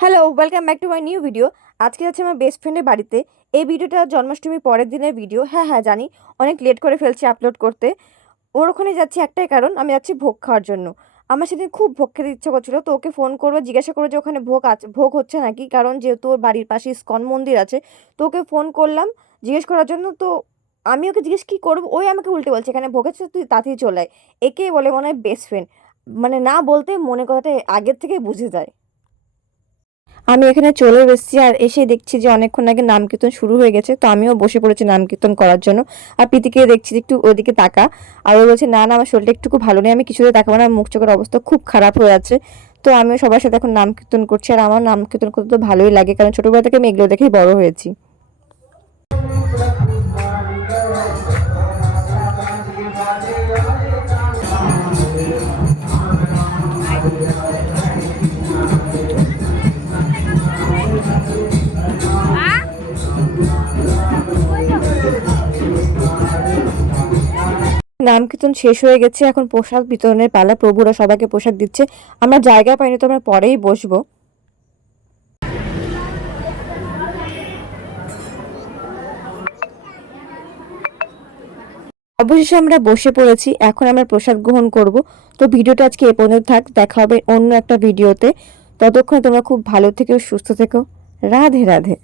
Hello welcome back to my new video আজকে আছে আমার বেস্ট ফ্রেন্ডের বাড়িতে। এই ভিডিওটা জন্মাষ্টমীর পরের দিনের ভিডিও হ্যাঁ হ্যাঁ জানি। অনেক লেট করে ফেলছি আপলোড করতে। ওর ওখানে যাচ্ছি একটাই কারণ, আমি যাচ্ছি ভোগ খাওয়ার জন্য। আমার সেদিন খুব ভোগ খেতে ইচ্ছা করছিল, তো ওকে ফোন করব, জিজ্ঞাসা করব যে ওখানে ভোগ আছে, ভোগ হচ্ছে নাকি? কারণ যেহেতু ওর বাড়ির পাশে ইস্কন মন্দির আছে, তো ওকে ফোন করলাম। জিজ্ঞেস করার জন্য তো আমি ওকে জিজ্ঞেস, কী করব? ওই আমাকে উল্টে বলছে, এখানে ভোগ আছে তুই তাড়াতাড়ি চলে একেই বলে মনে হয় বেস্ট ফ্রেন্ড মানে না বলতে মনে কথাটা আগের থেকে বুঝে যায়। আমি এখানে চলে এসেছি আর এসে দেখছি যে অনেকক্ষণ আগে নাম কীর্তন শুরু হয়ে গেছে, তো আমিও বসে পড়েছি নাম কীর্তন করার জন্য। আর প্রীতিকে দেখছি যে একটু ওদিকে তাকা, আর ও বলছে, না না, আমার শরীরটা একটু ভালো নেই, আমি কিছুতে তাকাবো না মুখ চোখের অবস্থা খুব খারাপ হয়ে আছে। তো আমিও সবার সাথে এখন নাম কীর্তন করছি, আর আমার নাম কীর্তন করতে তো ভালোই লাগে, কারণ ছোটোবেলা থেকে আমি এগুলো দেখেই বড় হয়েছি। নাম কীর্তন শেষ হয়ে গেছে, এখন প্রসাদ বিতরণের পালা প্রভুরা সবাইকে প্রসাদ দিচ্ছে। আমরা জায়গা পাইনি, তো আমরা পরেই বসবো। অবশেষে আমরা বসে পড়েছি, এখন আমরা প্রসাদ গ্রহণ করব। তো ভিডিওটা আজকে এ পর্যন্ত থাক, দেখা হবে অন্য একটা ভিডিওতে। ততক্ষণে তোমরা খুব ভালো থেকো, সুস্থ থেকো। রাধে রাধে।